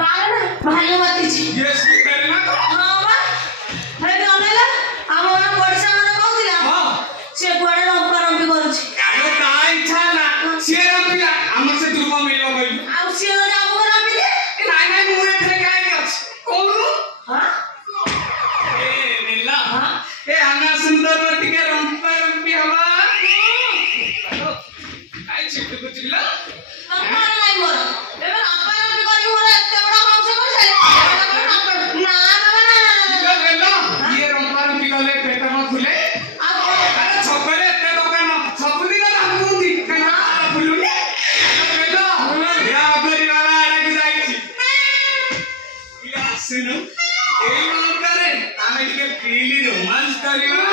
भानुमती जी ये सुपर ना हां बा हे गनेला हमर पड़सा मन कहउतिला हां से कुआडे रंपरंपी करूछि अरे का इच्छा ना से रंपिला हमर से दुर्बा मिलो गई आ से हमको रंपी दे नाही नाही मुरे थे काय अछि कोन हां ए मिला हां ए आना सुंदर टिके रंपरंपी हवा काय छिट कुचिला रंपर नाही मोर एबे रंपरंपी करी मोर एते बडा हंस करछले ना ना मिला ये रंपरंपी गले पेट न खुले अरे छपरे एते दुकान सबदिन रांधुंदी कना फुलुनी मिला या गरी वाला आरा की जाईची या सुनो एई मन करे आमे टिके फ्रीली रोमांस करिवा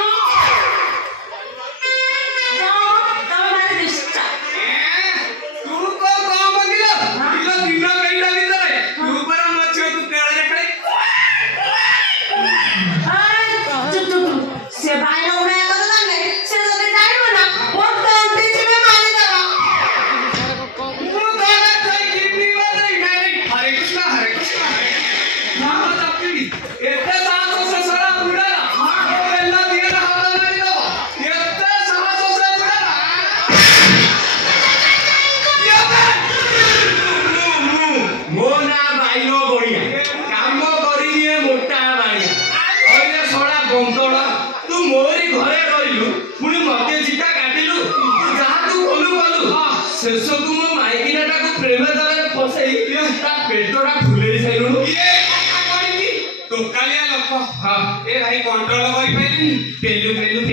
शेषकु मो माइकिनाटा को प्रेम दले फसई ता पेटोटा फुलेई साइलु ये का करिकी टोकालिया लोक हां ए भाई कंट्रोल करि पाइलिनी पेलु पेलु